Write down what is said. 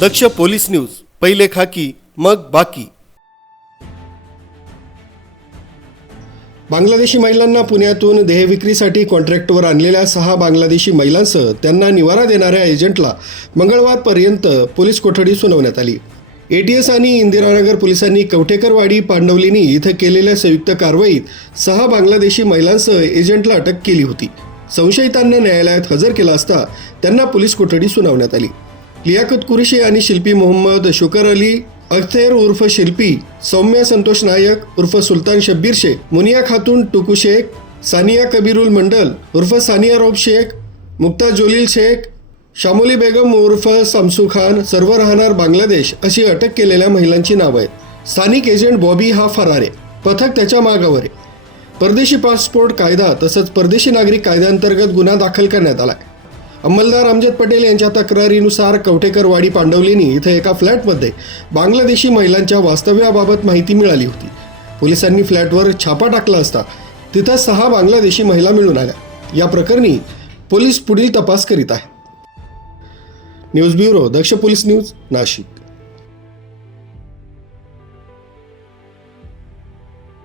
दक्ष police news, पहिले खाकी मग बाकी। बांगलादेशी महिलांना पुण्यातून देहविक्रीसाठी कॉन्ट्रॅक्टवर आणलेल्या 6 बांगलादेशी महिलांसह त्यांना निवारा देणाऱ्या एजंटला मंगळवारपर्यंत पोलीस कोठडी सुनावण्यात आली। एटीएस आणि इंदिरानगर पोलिसांनी कवठेकरवाडी पांडवलिनी इथं केलेल्या संयुक्त कारवाईत 6 बांगलादेशी महिलांसह एजंटला अटक केली होती। संशयितांना न्यायालयात हजर केलं असता त्यांना पोलीस कोठडी सुनावण्यात आली। लियाकत कुरेशी आणि शिल्पी मोहम्मद शुकर अली अख्तर उर्फ शिल्पी, सौम्या संतोष नायक उर्फ सुलतान शब्बीर शेख, मुनिया खातून टुकू शेख, सानिया कबीरुल मंडल उर्फ सानिया रौफ शेख, मुक्ता जोलील शेख, शामोली बेगम उर्फ समसू खान सर्व राहणार बांगलादेश अशी अटक केलेल्या महिलांची नावं आहेत। स्थानिक एजंट बॉबी हा फरार आहे, पथक त्याच्या मागावर आहे। परदेशी पासपोर्ट कायदा तसंच परदेशी नागरिक कायद्याअंतर्गत गुन्हा दाखल करण्यात आला। अंमलदार अमजद पटेल यांच्या तक्रारीनुसार कवठेकरवाडी पांडवलिनी इथं एका फ्लॅटमध्ये बांगलादेशी महिलांच्या वास्तव्याबाबत माहिती मिळाली होती। पोलिसांनी फ्लॅटवर छापा टाकला असता तिथं 6 बांगलादेशी महिला मिळून आल्या। या प्रकरणी पोलीस पुढील तपास करीत आहेत। न्यूज ब्युरो, दक्ष पोलीस न्यूज, नाशिक।